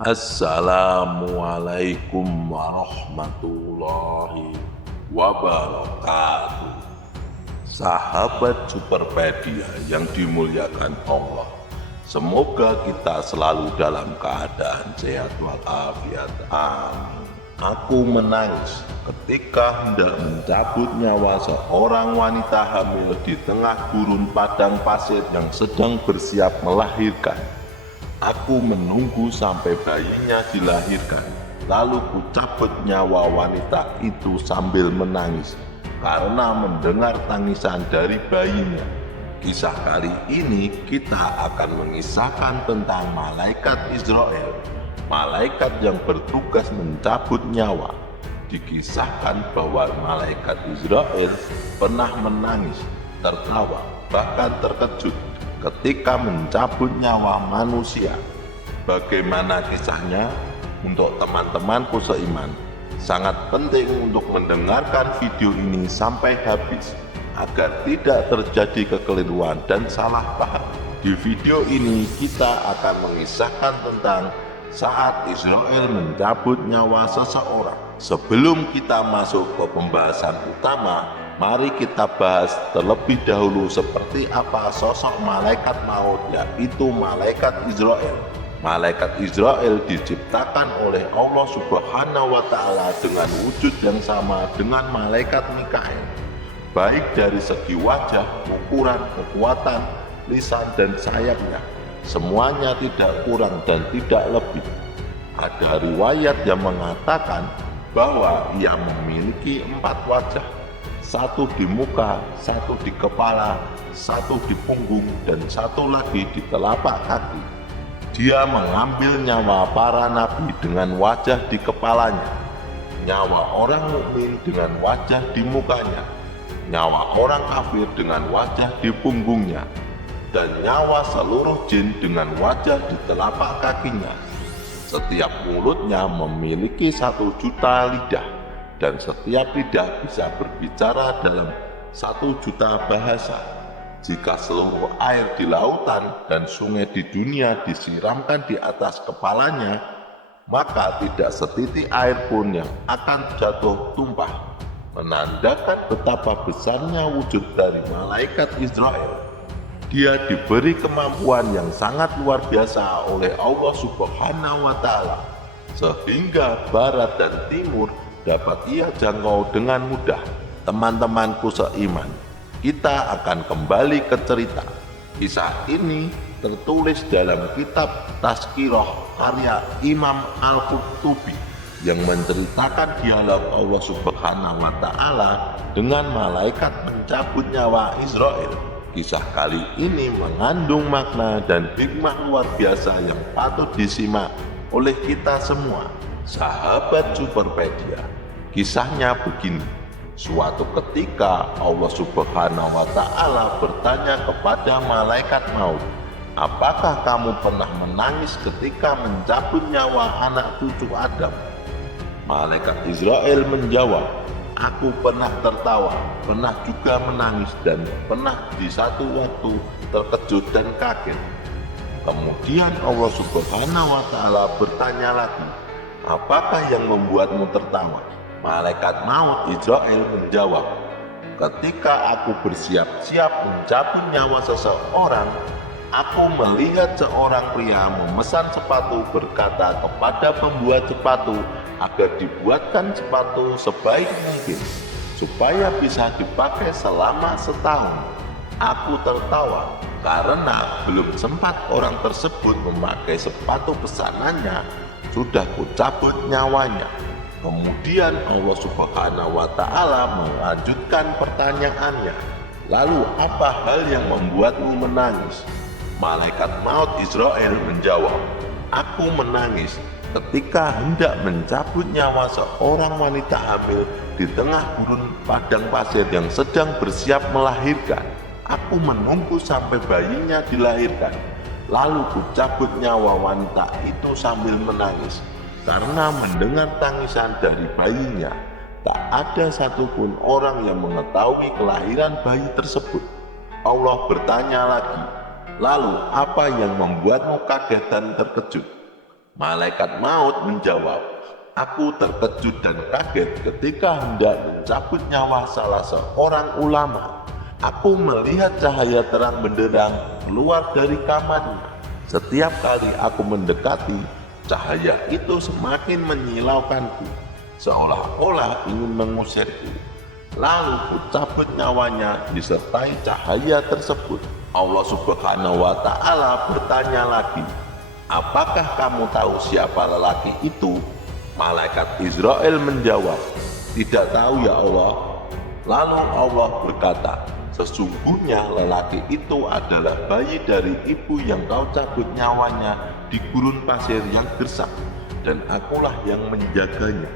Assalamualaikum warahmatullahi wabarakatuh. Sahabat Superpedia yang dimuliakan Allah, semoga kita selalu dalam keadaan sehat walafiat. Amin. Aku menangis ketika hendak mencabut nyawa seorang wanita hamil di tengah gurun padang pasir yang sedang bersiap melahirkan. Aku menunggu sampai bayinya dilahirkan, lalu ku cabut nyawa wanita itu sambil menangis karena mendengar tangisan dari bayinya. Kisah kali ini kita akan mengisahkan tentang malaikat Israel, malaikat yang bertugas mencabut nyawa. Dikisahkan bahwa malaikat Israel pernah menangis, tertawa, bahkan terkejut ketika mencabut nyawa manusia. Bagaimana kisahnya? Untuk teman-temanku seiman, sangat penting untuk mendengarkan video ini sampai habis agar tidak terjadi kekeliruan dan salah paham. Di video ini kita akan mengisahkan tentang saat Israel mencabut nyawa seseorang. Sebelum kita masuk ke pembahasan utama, mari kita bahas terlebih dahulu seperti apa sosok malaikat maut, yaitu malaikat Israel. Malaikat Israel diciptakan oleh Allah Subhanahu wa Ta'ala dengan wujud yang sama dengan malaikat Mikael, baik dari segi wajah, ukuran, kekuatan, lisan, dan sayapnya. Semuanya tidak kurang dan tidak lebih. Ada riwayat yang mengatakan bahwa ia memiliki 4 wajah, satu di muka, satu di kepala, satu di punggung, dan satu lagi di telapak kaki. Dia mengambil nyawa para nabi dengan wajah di kepalanya, nyawa orang mukmin dengan wajah di mukanya, nyawa orang kafir dengan wajah di punggungnya, dan nyawa seluruh jin dengan wajah di telapak kakinya. Setiap mulutnya memiliki 1 juta lidah, dan setiap lidah bisa berbicara dalam 1 juta bahasa. Jika seluruh air di lautan dan sungai di dunia disiramkan di atas kepalanya, maka tidak setitik air pun yang akan jatuh tumpah, menandakan betapa besarnya wujud dari malaikat Israel. Dia diberi kemampuan yang sangat luar biasa oleh Allah Subhanahu wa Ta'ala, sehingga barat dan timur dapat ia jangkau dengan mudah. Teman-temanku seiman, kita akan kembali ke cerita. Kisah ini tertulis dalam kitab Tazkirah karya Imam Al-Qurtubi yang menceritakan dialog Allah Subhanahu wa Ta'ala dengan malaikat mencabut nyawa Israel. Kisah kali ini mengandung makna dan hikmah luar biasa yang patut disimak oleh kita semua. Sahabat Superpedia, kisahnya begini. Suatu ketika Allah Subhanahu wa Ta'ala bertanya kepada malaikat maut, "Apakah kamu pernah menangis ketika mencabut nyawa anak cucu Adam?" Malaikat Israel menjawab, "Aku pernah tertawa, pernah juga menangis, dan pernah di satu waktu terkejut dan kaget." Kemudian Allah Subhanahu wa Ta'ala bertanya lagi, "Apakah yang membuatmu tertawa?" Malaikat maut Israel menjawab, "Ketika aku bersiap-siap mencabut nyawa seseorang, aku melihat seorang pria memesan sepatu berkata kepada pembuat sepatu agar dibuatkan sepatu sebaik mungkin supaya bisa dipakai selama setahun. Aku tertawa karena belum sempat orang tersebut memakai sepatu pesanannya, sudah kucabut nyawanya." Kemudian Allah Subhanahu wa Ta'ala melanjutkan pertanyaannya, "Lalu apa hal yang membuatmu menangis?" Malaikat maut Israel menjawab, "Aku menangis ketika hendak mencabut nyawa seorang wanita hamil di tengah gurun padang pasir yang sedang bersiap melahirkan. Aku menunggu sampai bayinya dilahirkan, lalu kucabut nyawa wanita itu sambil menangis karena mendengar tangisan dari bayinya. Tak ada satupun orang yang mengetahui kelahiran bayi tersebut." Allah bertanya lagi, "Lalu apa yang membuatmu kaget dan terkejut?" Malaikat maut menjawab, "Aku terkejut dan kaget ketika hendak mencabut nyawa salah seorang ulama. Aku melihat cahaya terang benderang keluar dari kamarnya. Setiap kali aku mendekati, cahaya itu semakin menyilaukanku, seolah-olah ingin mengusirku. Lalu kucabut nyawanya disertai cahaya tersebut." Allah Subhanahu wa Ta'ala bertanya lagi, "Apakah kamu tahu siapa lelaki itu?" Malaikat Israel menjawab, "Tidak tahu ya Allah." Lalu Allah berkata, "Sesungguhnya lelaki itu adalah bayi dari ibu yang kau cabut nyawanya di gurun pasir yang gersang, dan akulah yang menjaganya."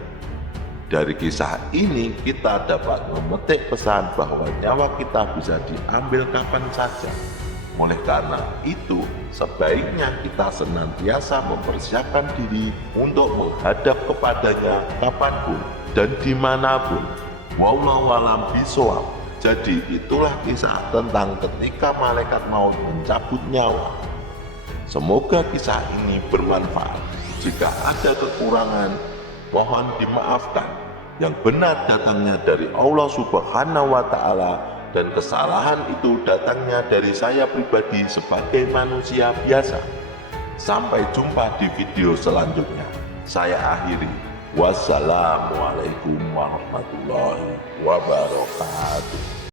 Dari kisah ini kita dapat memetik pesan bahwa nyawa kita bisa diambil kapan saja. Oleh karena itu, sebaiknya kita senantiasa mempersiapkan diri untuk menghadap kepadanya kapanpun dan dimanapun. Wallahu a'lam bishawab. Jadi itulah kisah tentang ketika malaikat maut mencabut nyawa. Semoga kisah ini bermanfaat. Jika ada kekurangan, mohon dimaafkan. Yang benar datangnya dari Allah Subhanahu wa Ta'ala, dan kesalahan itu datangnya dari saya pribadi sebagai manusia biasa. Sampai jumpa di video selanjutnya. Saya akhiri. Wassalamualaikum warahmatullahi wabarakatuh.